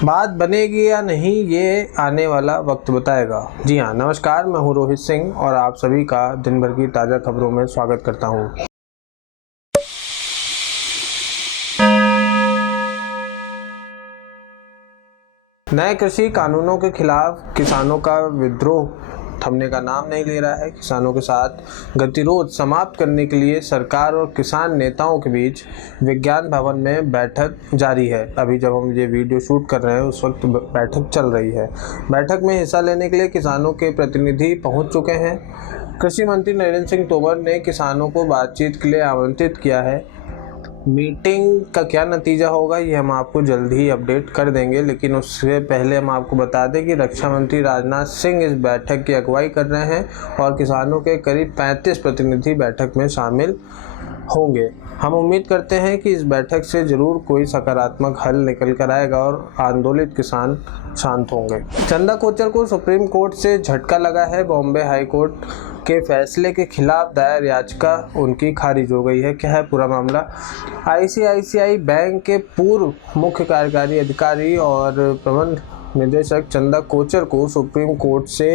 बात बनेगी या नहीं ये आने वाला वक्त बताएगा। जी हाँ, नमस्कार, मैं हूँ रोहित सिंह और आप सभी का दिन भर की ताज़ा खबरों में स्वागत करता हूँ। नए कृषि कानूनों के खिलाफ किसानों का विद्रोह थमने का नाम नहीं ले रहा है। किसानों के साथ गतिरोध समाप्त करने के लिए सरकार और किसान नेताओं के बीच विज्ञान भवन में बैठक जारी है। अभी जब हम ये वीडियो शूट कर रहे हैं उस वक्त बैठक चल रही है। बैठक में हिस्सा लेने के लिए किसानों के प्रतिनिधि पहुंच चुके हैं। कृषि मंत्री नरेंद्र सिंह तोमर ने किसानों को बातचीत के लिए आमंत्रित किया है। मीटिंग का क्या नतीजा होगा ये हम आपको जल्द ही अपडेट कर देंगे, लेकिन उससे पहले हम आपको बता दें कि रक्षा मंत्री राजनाथ सिंह इस बैठक की अगुवाई कर रहे हैं और किसानों के करीब 35 प्रतिनिधि बैठक में शामिल होंगे। हम उम्मीद करते हैं कि इस बैठक से ज़रूर कोई सकारात्मक हल निकल कर आएगा और आंदोलित किसान शांत होंगे। चंदा कोचर को सुप्रीम कोर्ट से झटका लगा है। बॉम्बे हाई कोर्ट के फैसले के खिलाफ दायर याचिका उनकी खारिज हो गई है। क्या है पूरा मामला? आईसीआईसीआई बैंक के पूर्व मुख्य कार्यकारी अधिकारी और प्रबंध निदेशक चंदा कोचर को सुप्रीम कोर्ट से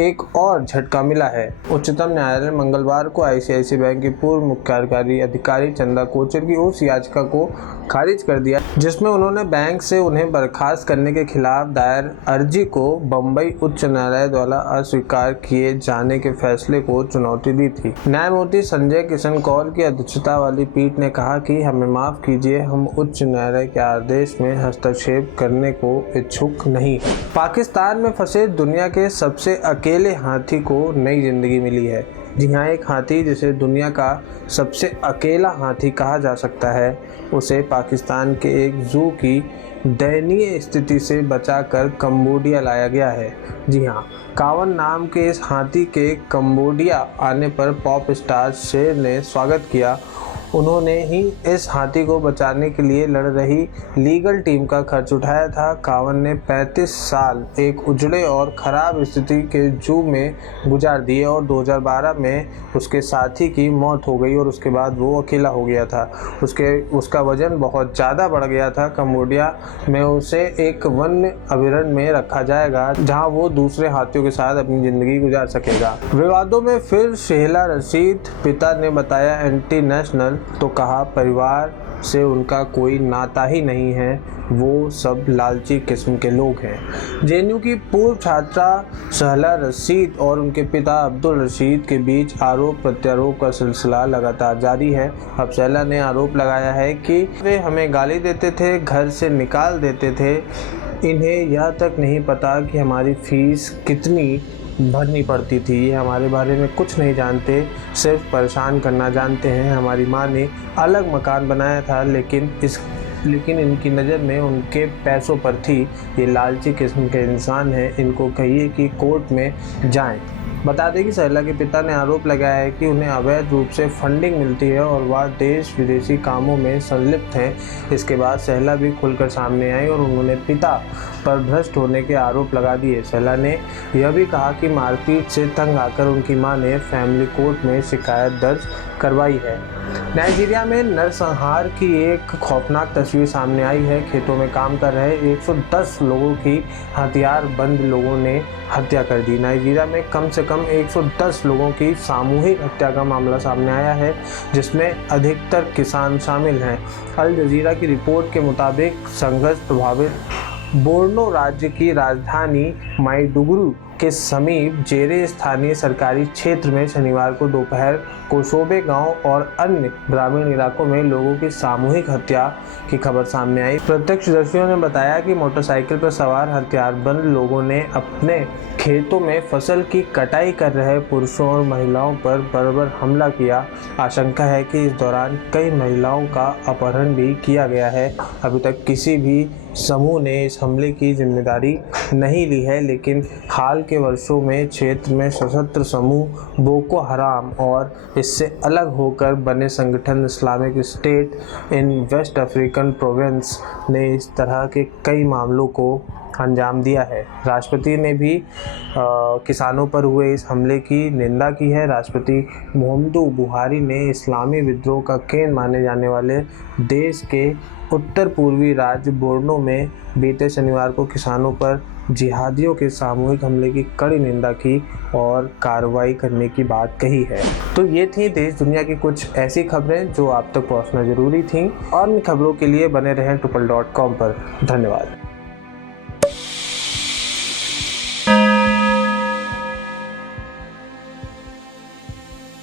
एक और झटका मिला है। उच्चतम न्यायालय ने मंगलवार को आईसीआईसीआई बैंक के पूर्व मुख्य कार्यकारी अधिकारी चंदा कोचर की उस याचिका को खारिज कर दिया जिसमें उन्होंने बैंक से उन्हें बर्खास्त करने के खिलाफ दायर अर्जी को बम्बई उच्च न्यायालय द्वारा अस्वीकार किए जाने के फैसले को चुनौती दी थी। न्यायमूर्ति संजय किशन कौल की अध्यक्षता वाली पीठ ने कहा कि हमें माफ कीजिए, हम उच्च न्यायालय के आदेश में हस्तक्षेप करने को इच्छुक नहीं। पाकिस्तान में फंसे दुनिया के सबसे अकेले हाथी को नई जिंदगी मिली है। जी हाँ, एक हाथी जिसे दुनिया का सबसे अकेला हाथी कहा जा सकता है, उसे पाकिस्तान के एक जू की दयनीय स्थिति से बचाकर कंबोडिया लाया गया है। जी हाँ, कावन नाम के इस हाथी के कंबोडिया आने पर पॉप स्टार शेर ने स्वागत किया। उन्होंने ही इस हाथी को बचाने के लिए लड़ रही लीगल टीम का खर्च उठाया था। कावन ने 35 साल एक उजड़े और ख़राब स्थिति के जू में गुजार दिए और 2012 में उसके साथी की मौत हो गई और उसके बाद वो अकेला हो गया था। उसका वज़न बहुत ज़्यादा बढ़ गया था। कंबोडिया में उसे एक वन्य अभयारण्य में रखा जाएगा जहाँ वो दूसरे हाथियों के साथ अपनी ज़िंदगी गुजार सकेगा। विवादों में फिर शेहला रशीद, पिता ने बताया एंटी नेशनल, तो कहा परिवार से उनका कोई नाता ही नहीं है, वो सब लालची किस्म के लोग हैं। जेएनयू की पूर्व छात्रा शेहला रशीद और उनके पिता अब्दुल रशीद के बीच आरोप प्रत्यारोप का सिलसिला लगातार जारी है। अब शेहला ने आरोप लगाया है कि वे हमें गाली देते थे, घर से निकाल देते थे, इन्हें यह तक नहीं पता कि हमारी फीस कितनी भरनी पड़ती थी, ये हमारे बारे में कुछ नहीं जानते, सिर्फ परेशान करना जानते हैं। हमारी माँ ने अलग मकान बनाया था लेकिन इनकी नज़र में उनके पैसों पर थी। ये लालची किस्म के इंसान हैं, इनको कहिए कि कोर्ट में जाएं। बता दें कि शेहला के पिता ने आरोप लगाया है कि उन्हें अवैध रूप से फंडिंग मिलती है और वह देश विदेशी कामों में संलिप्त हैं। इसके बाद शेहला भी खुलकर सामने आई और उन्होंने पिता पर भ्रष्ट होने के आरोप लगा दिए। शेहला ने यह भी कहा कि मारपीट से तंग आकर उनकी मां ने फैमिली कोर्ट में शिकायत दर्ज करवाई है। नाइजीरिया में नरसंहार की एक खौफनाक तस्वीर सामने आई है। खेतों में काम कर रहे 110 लोगों की हथियारबंद लोगों ने हत्या कर दी। नाइजीरिया में कम से कम 110 लोगों की सामूहिक हत्या का मामला सामने आया है, जिसमें अधिकतर किसान शामिल हैं। अल जजीरा की रिपोर्ट के मुताबिक संघर्ष प्रभावित बोर्नो राज्य की राजधानी माइडुगुरी के समीप जेरे स्थानीय सरकारी क्षेत्र में शनिवार को दोपहर कोशोबे गांव और अन्य ग्रामीण इलाकों में लोगों की सामूहिक हत्या की खबर सामने आई। प्रत्यक्षदर्शियों ने बताया कि मोटरसाइकिल पर सवार हथियारबंद लोगों ने अपने खेतों में फसल की कटाई कर रहे पुरुषों और महिलाओं पर बर्बर हमला किया। आशंका है कि इस दौरान कई महिलाओं का अपहरण भी किया गया है। अभी तक किसी भी समूह ने इस हमले की जिम्मेदारी नहीं ली है, लेकिन हाल के वर्षों में क्षेत्र में सशस्त्र समूह बोको हराम और इससे अलग होकर बने संगठन Islamic State in West African Province ने इस तरह के कई मामलों को अंजाम दिया है। राष्ट्रपति ने भी किसानों पर हुए इस हमले की निंदा की है। राष्ट्रपति मुहम्मदू बुहारी ने इस्लामी विद्रोह का केंद्र माने जाने वाले देश के उत्तर पूर्वी राज्य बोर्नो में बीते शनिवार को किसानों पर जिहादियों के सामूहिक हमले की कड़ी निंदा की और कार्रवाई करने की बात कही है। तो ये थी देश दुनिया की कुछ ऐसी खबरें जो आप तक पहुंचना जरूरी थी। और इन खबरों के लिए बने रहें TUPAL.com पर। धन्यवाद।